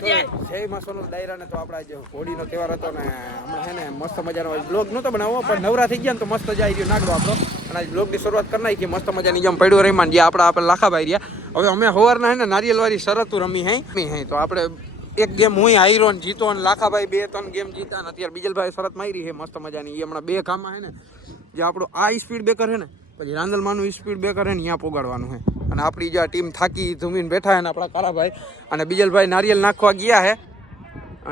જય મસોનો દાયરા ને તો આપણા જે હોળીનો તહેવાર હતો ને હમણાં છે ને મસ્ત મજાનો બ્લોગ નહોતો બનાવવો પણ નવરા થઈ ગયા ને તો મસ્ત જાય ગયો નાખડો આપણો અને આજ બ્લોગની શરૂઆત કરી નાખી મસ્ત મજાની જેમ પડ્યો રહીમાન જે આપણે લાખાભાઈ રહ્યા હવે અમે સવારના હે ને નારિયેલવાળી શરતું રમી હે તો આપણે એક ગેમ હું હાઈરો ને જીતો અને લાખાભાઈ 2-3 ગેમ જીતા ને અત્યારે બીજલભાઈ શરત મારી છે મસ્ત મજાની એ હમણાં 2 કામમાં હે ને જે આપણું આ સ્પીડ બ્રેકર છે ને પછી રાંદલમાંનું સ્પીડ બ્રેકર છે ને ત્યાં પોગાડવાનું છે અને આપણી જે ટીમ થાકી ધૂમીને બેઠા છે ને આપણા કાળાભાઈ અને બીજલભાઈ નારિયેલ નાખવા ગયા છે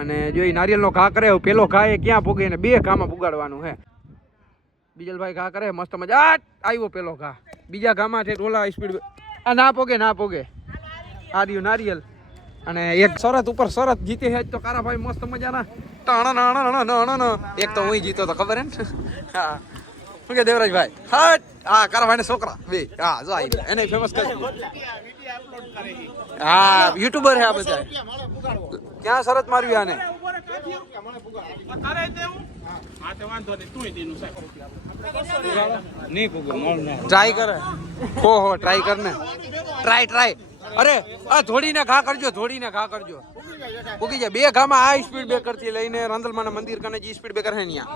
અને જો એ નારિયેલનો ઘા કરે પેલો ઘા એ ક્યાં પોગે ને 2 ઘામાં પુગાડવાનું છે બીજલભાઈ ઘા કરે મસ્ત મજા આવ્યો પેલો ઘા બીજા ઘામાં છે ઓલા સ્પીડ આ ના પોગે આ રહ્યું નારિયેલ અને એક શરત ઉપર શરત જીતે છે તો કારાભાઈ મસ્ત મજાના એક તો હું જીતો તો ખબર હે ને હા શું કે દેવરાજભાઈ હટ હા કારાભાઈ ને છોકરા બે હા જો આવી એને ફેમસ કરી હા યુટ્યુબર હે આ બધા ક્યાં શરત મારવી આને ટ્રાય કરે હો ટ્રાય કર ને ટ્રાય અરે આ ધોડીને ઘા કરજો ઉગી જાય 2 ઘામાં આ સ્પીડ બ્રેકર થી લઈને રાંદલમાના મંદિર કને જે સ્પીડ બ્રેકર હે ન્યા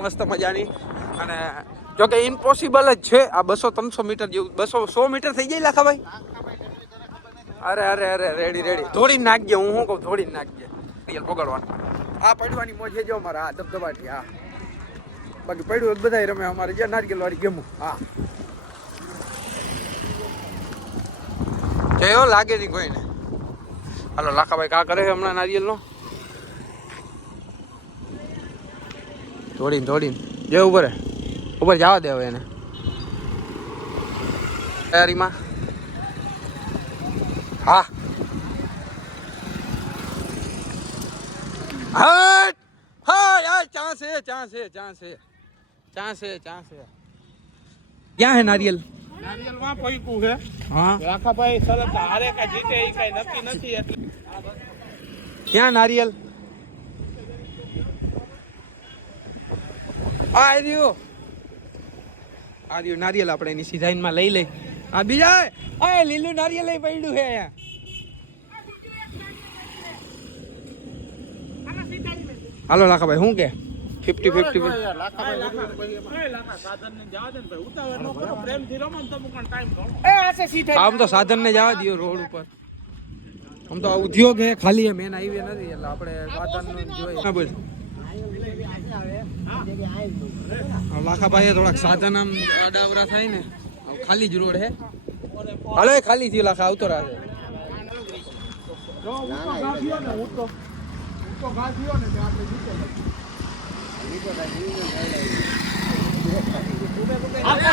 મસ્ત મજાની અને જો કે ઇમ્પોસિબલ જ છે આ 200-300 મીટર જેવું 200 મીટર થઈ જાય લાખાભાઈ અરે રેડી ધોડીને નાખજે હું શું કહું ધોડીને નાખજે રિયલ પકડવાનું આ પડવાની મોજ છે જો મારા આ દબદબાટી હા બાકી પડ્યું બધા રમે અમારે જે નારિયેલ વાળી ગેમો હા જયો લાગે નહીં કોઈને હાલો લાખાભાઈ કા કરે છે હમણાં નારિયેલનો ધોડીને જે ઉપર જવા દે હવે એને તૈયારીમાં હા હટ હા યાર ચાન્સ है क्या है नारियल માં પૈકું છે हाँ લાખાભાઈ શરત હારે કે જીતે એ કઈ નક્કી નથી એટલે क्या नारियल આ રહ્યું નારિયેલ આપણે એની સીધાઈન માં લઈ આ બીજા આ લીલું નારિયેલ લઈ પડ્યું છે અહીંયા હાલો લાખાભાઈ શું કે 50-50 આમ તો સાધન ને જવા દો રોડ ઉપર આમ તો ઉદ્યોગ હે ખાલી મેન હાઈવે નથી એટલે આપણે સાધન જોઈએ બોલ લાખાભાઈ થોડાક સાધન આમ આડાવરા થાય ને ખાલી જ રોડ હે હાલો એ ખાલી થયું લાખા આવતો રહે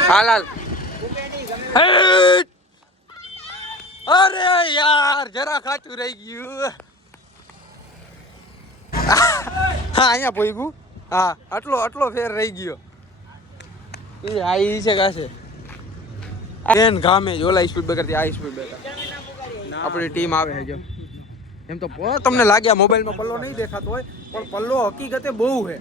હાલ અરે યાર જરા ખાતું રહી ગયું હા અહીંયા પોઈગું હા આટલો ફેર રહી ગયો આ ઈ છે કાશે બેન ગામે જ ઓલા સ્પીડ બ્રેકર થી આ સ્પીડ બ્રેકર આપણી ટીમ આવે છે જો એમ તો તમને લાગ્યા મોબાઈલમાં પલ્લો નહીં દેખાતો હોય પણ પલ્લો હકીકતે બહુ છે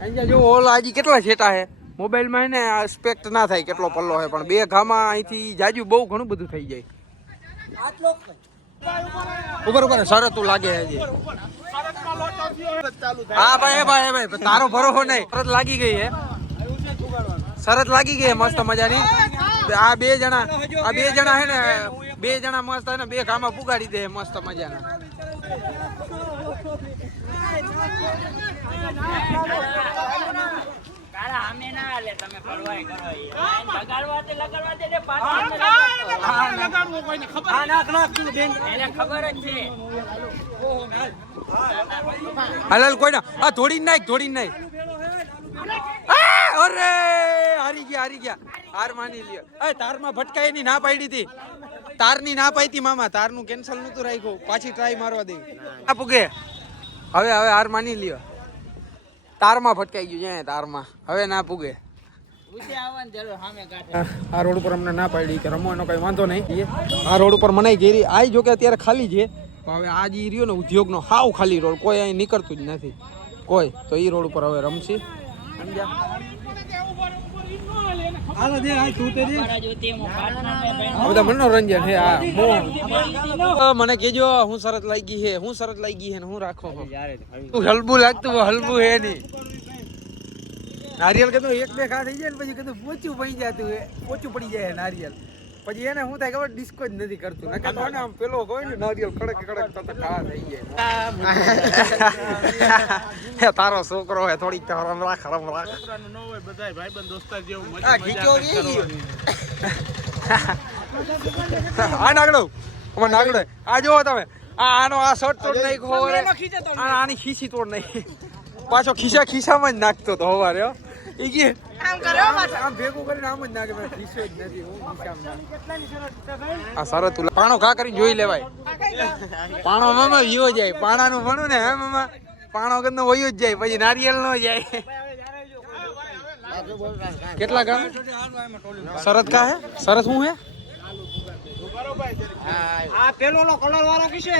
અહીંયા જો ઓલા હજી કેટલા છેટા છે મોબાઈલમાં એને એસ્પેક્ટ ના થાય કેટલો પલ્લો છે પણ 2 ઘામાં અહીંથી જાજુ બહુ ઘણું બધું થઈ જાય ઉપર શરતું લાગે છે હજી હા ભાઈ તારો ભરોસો નહીં શરત લાગી ગઈ હે મસ્ત મજાની આ બે જણા હે ને 2 જણા મસ્ત હે ને 2 ઘામાં પુગાડી દે મસ્ત મજાના હાલ કોઈ ના આ ધોડી નાખ અરે હારી ગયા હાર માની લ્યો તારમાં ભટકાય ની ના પાડી હતી તારની ના પાડી હતી મામા તારનું કેન્સલ નતું રાખ્યું પાછી ટ્રાય મારવા દે આ પૂગે હવે હાર માની લ્યો તારમાં ભટકાઈ ગયું છે તારમાં હવે ના પૂગે આ રોડ ઉપર અમને ના પાડી કે રમવાનો કઈ વાંધો નહીં આ રોડ ઉપર મનાઈ ગઈ આ જો કે અત્યારે ખાલી છે હવે આ જે રહ્યો ને ઉદ્યોગનો હાવ ખાલી રોડ કોઈ અહીં નીકળતું જ નથી કોઈ તો એ રોડ ઉપર હવે રમશે સમજ્યા આ બધા મનોરંજન છે આ મને કેજો હું શરત લાગી છે ને હું રાખો હલબુ લાગતું હલબુ હે નહીં નારિયેલ કીધું એક બે ખા થઈ જાય ને પછી કીધું પોચું પડી જતું પોચું પડી જાય નારિયેલ પછી એને શું થાય ખબર ડિસ્કો જ નથી કરતું નકર તો આમ પેલો હોય ને નારિયેલ કડક કડક તો ખા થઈ જાય તારો છોકરો હે થોડીક હરમ રાખ છોકરાનું ન હોય બધાય ભાઈબંધ દોસ્તાર જેવું આ મજા ખીચો મજા કરવાની. આ નાગડો અમાર નાગડો આ જોવો તમે આનો આ શર્ટ તોડ નાખ્યો હોરે આની ખીસી તોડ નાખી પાછો ખિસ્સામાં જ નાખતો તો હવારે હો ઈ કે આમ ભેગું કરીને આમ જ નાખે પણ ખિસ્સો જ નથી હું ખિસ્સામાં આ શરત તું પાણો ઘા કરીને જોઈ લેવાય પાણો મામા વિયો જાય પાણાનું ભણું ને હે મામા પાણો કદનો વયો જ જાય પછી નારિયેલ નો જાય કેટલા ગામ શરત કા હે શરત શું હે આ પેલો લો કલર વાળો કિશે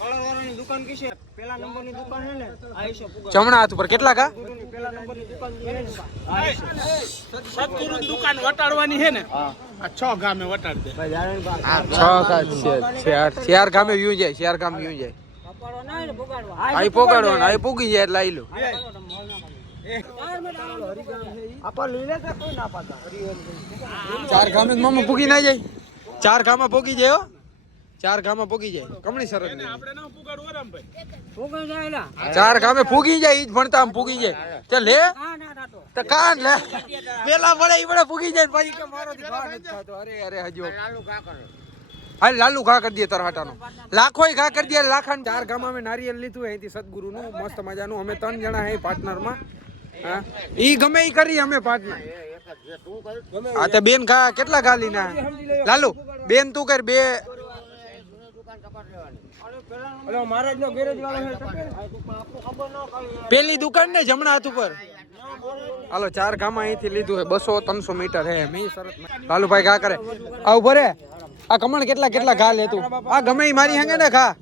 કલર વાળાની દુકાન કિશે પેલા નંબરની દુકાન હે ને આઈશો પુગા જમણા હાથ ઉપર કેટલા કા પેલા નંબરની દુકાન છે ને સતગુરુની દુકાન વટાડવાની છે ને આ 6 ગામે વટાડ દે ચાર ગામે વ્યૂ જાય ચાર ગામ વ્યૂ જાય અપાડો ના ને પુગાડવા આઈ પોગાડવાનું આઈ પૂગી જાય એટલે આઈ લો આપા લીલે તો કોઈ ના પાતા ચાર ગામે મામા પૂગી ના જાય ચાર ગામમાં પોગી જાય હો ચાર ગામમાં પોગી જાય કમણી શરત નહીં આપણે ના પુગાડવું રામભાઈ પુગાઈ જાયલા ચાર ગામે પૂગી જાય ઈ જ ભણતા આમ પૂગી જાય તે લે હા ના રાતો તો કાન લે પેલા પડે ઈ પડે પૂગી જાય પછી કે મારો થી ઘા નથી થતો અરે હજો લાલુ કા કરે હાલ લાલુ ઘા કરી દે તરહાટાનો લાખોય ઘા કરી દે લાખાન ચાર ગામમાં અમે નારિયેલ લીધું અહીંથી સદગુરુનું મસ્ત મજાનું અમે 3 જણા હે પાર્ટનરમાં હા ઈ ગમે ઈ કરી અમે પાર્ટનર આ તે બેન ઘા કેટલા ઘા લીના લાલુ બેન તું કર બે ઓલો મહારાજ નો ગેરેજ વાળો હે ટકે ખબર ન કરી પેલી દુકાન ને જમણા હાથ ઉપર હાલો ચાર ગામમાં અહીંથી લીધું હે 200-300 મીટર હે મેં શરત લાલુભાઈ ઘા કરે આ ઉભો રે આ કમણ કેટલા ઘા લેતું આ ગમે ઈ મારી હંગે ને ઘા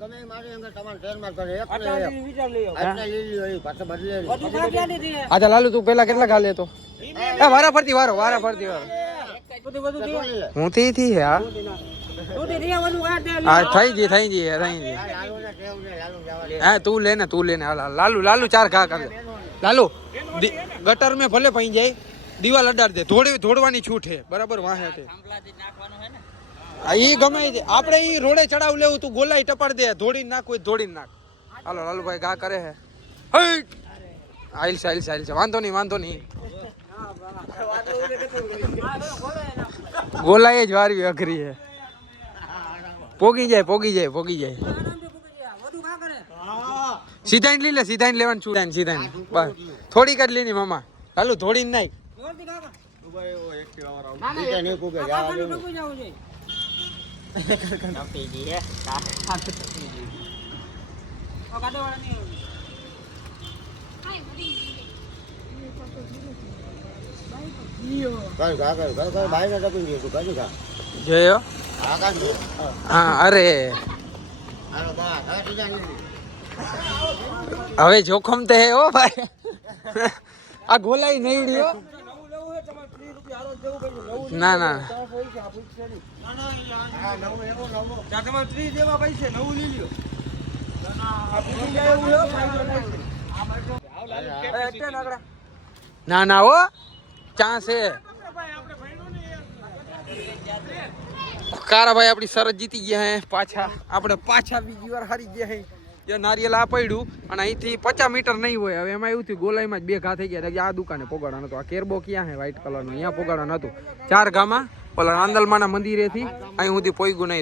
ગમે મારી અંગર તમાર ટ્રેન માં કરે એક વિચાર લઈયો આટલા લીલી હોય પાછો બદલે બધું ખા ક્યાં દીધી આજા લાલુ તું પેલા કેટલા ઘા લેતો એ વારા ફરતી વારો બધું હું થી હે હા દૂધી દિયા બધું કાઢ દે હા થઈ ગઈ હા તું લે ને હાલ લાલુ ચાર ઘા કર લાલુ ગટર में ભલે પઈ જાય દીવાલ અડાડ દે ધોડવાની છૂટ હે બરાબર વાહે છે ઈ ગમે ઈ આપણે ઈ રોડે ચડાવ લેવું તું ગોલાઈ ટપાડ દે ધોડીને નાખ કોઈ ધોડીને નાખ હાલો લાલુભાઈ ઘા કરે હે આઈલ છે વાંધો નહીં ગોલાઈ જ વારવી અઘરી હે પોગી જાય બધું ખા કરે સીધાઈને લઈ લે સીધાઈને લેવાનું છું સીધાઈને બસ થોડી કાઢ લેની મામા હાલું થોડીને નાખ જોરથી ખા કર ના નહીં પુગે જાવ દે જાવ છે જોયો હા અરે હવે જોખમ તો હે ઓ ભાઈ આ ગોલાઈ નહીં રહ્યો ના ના હો ચાન્સ હે કારાભાઈ આપણી શરત જીતી ગયા હે આપણે પાછા બીજી વાર હારી ગયા હે જે નારિયેલ આ પડ્યું અને અહીંથી 50 મીટર નહીં હોય હવે એમાં એવું થયું ગોલાઈમાં જ 2 ઘા થઈ ગયા આ દુકાને પોગાડવાનું હતું આ કેરબો ક્યાં હે વ્હાઈટ કલરનું અહીંયા પોગાડવાનું હતું 4 ઘામાં ઓલા આંદલમાના મંદિરેથી અહીં સુધી પોઈગું નહીં